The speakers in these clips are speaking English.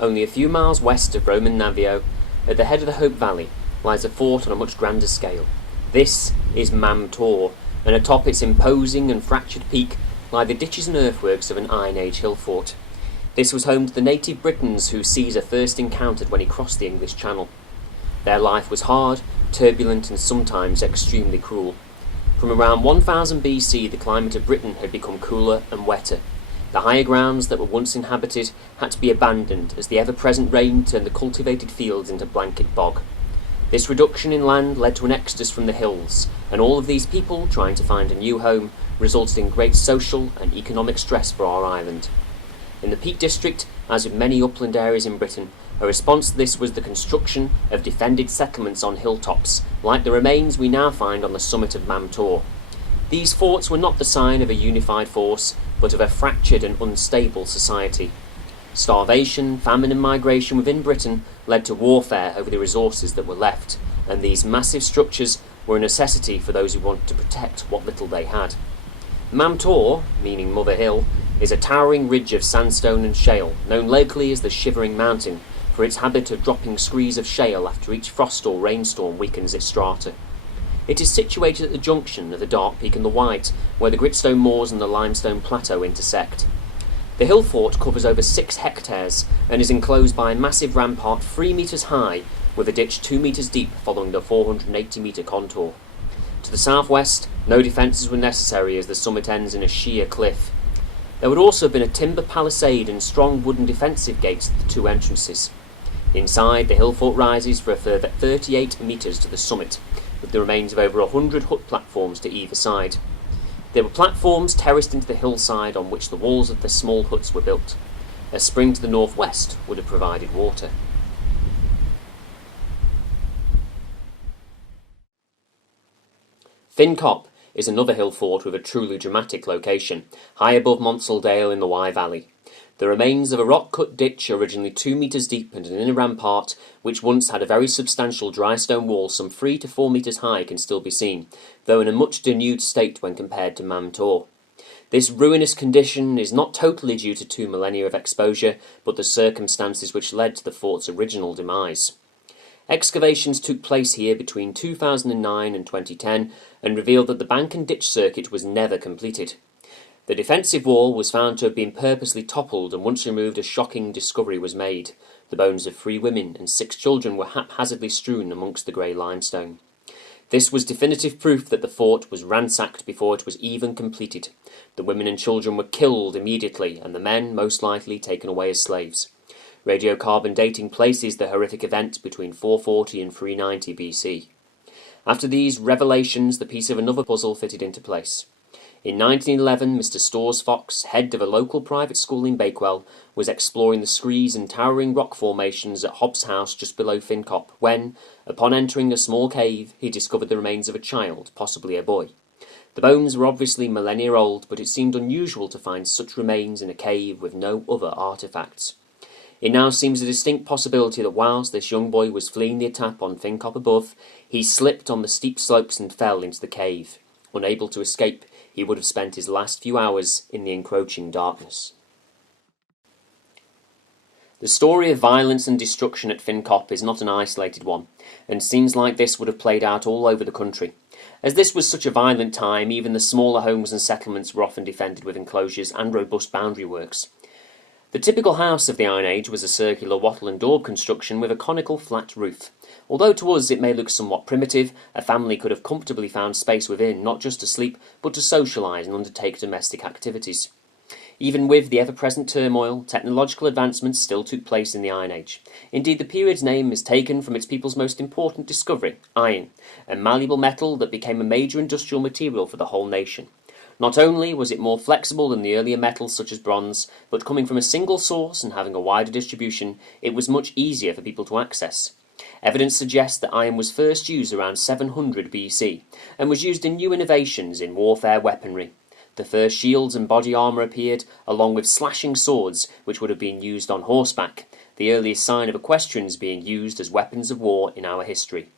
Only a few miles west of Roman Navio, at the head of the Hope Valley, lies a fort on a much grander scale. This is Mam Tor, and atop its imposing and fractured peak lie the ditches and earthworks of an Iron Age hill fort. This was home to the native Britons who Caesar first encountered when he crossed the English Channel. Their life was hard, turbulent, and sometimes extremely cruel. From around 1000 BC, the climate of Britain had become cooler and wetter. The higher grounds that were once inhabited had to be abandoned as the ever-present rain turned the cultivated fields into blanket bog. This reduction in land led to an exodus from the hills, and all of these people trying to find a new home resulted in great social and economic stress for our island. In the Peak District, as with many upland areas in Britain, a response to this was the construction of defended settlements on hilltops, like the remains we now find on the summit of Mam Tor. These forts were not the sign of a unified force, but of a fractured and unstable society. Starvation, famine and migration within Britain led to warfare over the resources that were left, and these massive structures were a necessity for those who wanted to protect what little they had. Mam Tor, meaning Mother Hill, is a towering ridge of sandstone and shale, known locally as the Shivering Mountain, for its habit of dropping screes of shale after each frost or rainstorm weakens its strata. It is situated at the junction of the Dark Peak and the White, where the Gritstone Moors and the Limestone Plateau intersect. The hill fort covers over 6 hectares and is enclosed by a massive rampart 3 metres high, with a ditch 2 metres deep following the 480-metre contour. To the southwest, no defences were necessary as the summit ends in a sheer cliff. There would also have been a timber palisade and strong wooden defensive gates at the 2 entrances. Inside, the hill fort rises for a further 38 metres to the summit, with the remains of over 100 hut platforms to either side. There were platforms terraced into the hillside on which the walls of the small huts were built. A spring to the northwest would have provided water. Fincop is another hill fort with a truly dramatic location, high above Monsall Dale in the Wye Valley. The remains of a rock-cut ditch originally 2 metres deep and an inner rampart, which once had a very substantial dry stone wall some 3 to 4 metres high, can still be seen, though in a much denuded state when compared to Mam Tor. This ruinous condition is not totally due to 2 millennia of exposure, but the circumstances which led to the fort's original demise. Excavations took place here between 2009 and 2010 and revealed that the bank and ditch circuit was never completed. The defensive wall was found to have been purposely toppled, and once removed a shocking discovery was made. The bones of 3 women and 6 children were haphazardly strewn amongst the grey limestone. This was definitive proof that the fort was ransacked before it was even completed. The women and children were killed immediately, and the men most likely taken away as slaves. Radiocarbon dating places the horrific event between 440 and 390 BC. After these revelations, the piece of another puzzle fitted into place. In 1911, Mr. Storrs Fox, head of a local private school in Bakewell, was exploring the screes and towering rock formations at Hobbs House just below Fincop when, upon entering a small cave, he discovered the remains of a child, possibly a boy. The bones were obviously millennia old, but it seemed unusual to find such remains in a cave with no other artefacts. It now seems a distinct possibility that whilst this young boy was fleeing the attack on Fincop above, he slipped on the steep slopes and fell into the cave. Unable to escape, he would have spent his last few hours in the encroaching darkness. The story of violence and destruction at Fincop is not an isolated one, and scenes like this would have played out all over the country. As this was such a violent time, even the smaller homes and settlements were often defended with enclosures and robust boundary works. The typical house of the Iron Age was a circular wattle and daub construction with a conical flat roof. Although to us it may look somewhat primitive, a family could have comfortably found space within, not just to sleep, but to socialise and undertake domestic activities. Even with the ever-present turmoil, technological advancements still took place in the Iron Age. Indeed, the period's name is taken from its people's most important discovery, iron, a malleable metal that became a major industrial material for the whole nation. Not only was it more flexible than the earlier metals such as bronze, but coming from a single source and having a wider distribution, it was much easier for people to access. Evidence suggests that iron was first used around 700 BC, and was used in new innovations in warfare weaponry. The first shields and body armour appeared, along with slashing swords, which would have been used on horseback, the earliest sign of equestrians being used as weapons of war in our history.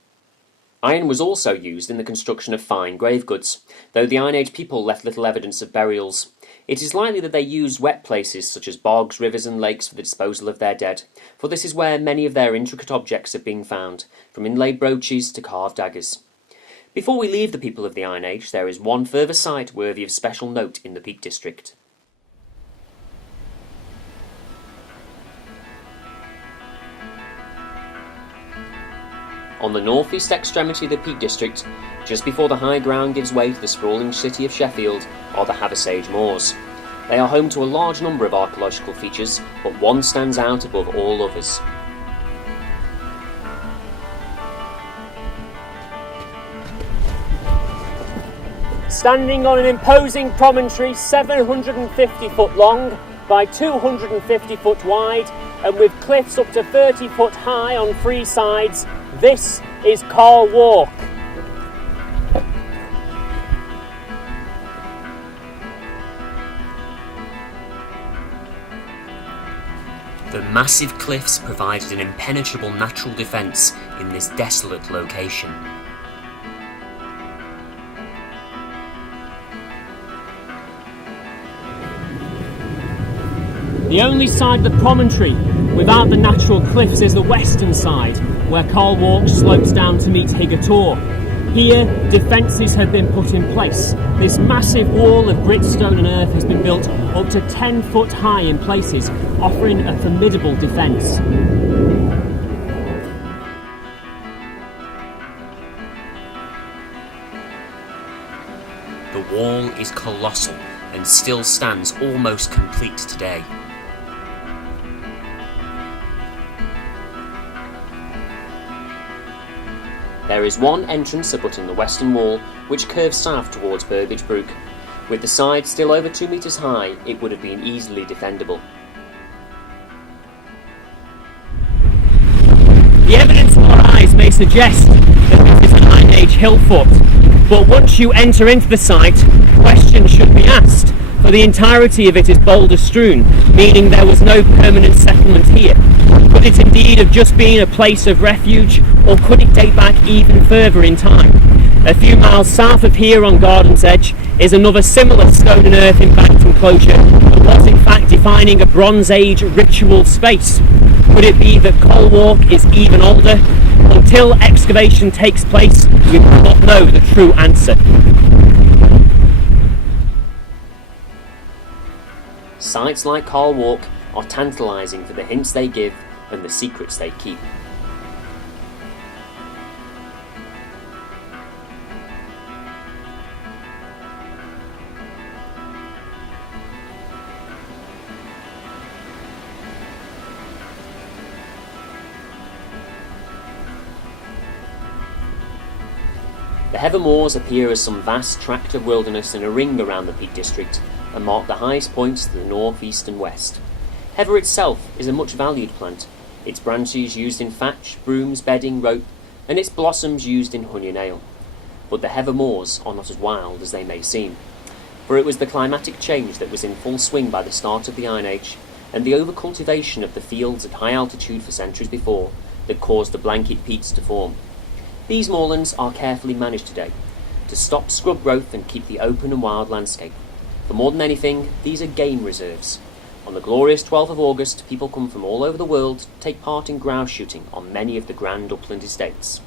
Iron was also used in the construction of fine grave goods, though the Iron Age people left little evidence of burials. It is likely that they used wet places such as bogs, rivers and lakes for the disposal of their dead, for this is where many of their intricate objects have been found, from inlaid brooches to carved daggers. Before we leave the people of the Iron Age, there is one further site worthy of special note in the Peak District. On the northeast extremity of the Peak District, just before the high ground gives way to the sprawling city of Sheffield, are the Hathersage Moors. They are home to a large number of archaeological features, but one stands out above all others. Standing on an imposing promontory 750 foot long by 250 foot wide, and with cliffs up to 30 foot high on three sides, this is Carl Walk. The massive cliffs provided an impenetrable natural defence in this desolate location. The only side of the promontory without the natural cliffs is the western side, where Carl Walk slopes down to meet Higger Tor. Here, defences have been put in place. This massive wall of grit, stone and earth has been built up to 10 foot high in places, offering a formidable defence. The wall is colossal and still stands almost complete today. There is one entrance abutting the western wall, which curves south towards Burbage Brook. With the side still over 2 metres high, it would have been easily defendable. The evidence of our eyes may suggest that this is an Iron Age hill fort, but once you enter into the site, questions should be asked, for the entirety of it is boulder strewn, meaning there was no permanent settlement here. Could it indeed have just been a place of refuge, or could it date back even further in time? A few miles south of here on Garden's Edge is another similar stone and earth embanked enclosure that was in fact defining a Bronze Age ritual space. Could it be that Carl Walk is even older? Until excavation takes place, we do not know the true answer. Sites like Carl Walk are tantalising for the hints they give and the secrets they keep. The Heather Moors appear as some vast tract of wilderness in a ring around the Peak District and mark the highest points to the north, east and west. Heather itself is a much valued plant, its branches used in thatch, brooms, bedding, rope, and its blossoms used in honey and ale. But the Heather Moors are not as wild as they may seem, for it was the climatic change that was in full swing by the start of the Iron Age, and the overcultivation of the fields at high altitude for centuries before, that caused the blanket peats to form. These moorlands are carefully managed today, to stop scrub growth and keep the open and wild landscape. For more than anything, these are game reserves. On the glorious 12th of August, people come from all over the world to take part in grouse shooting on many of the grand upland estates.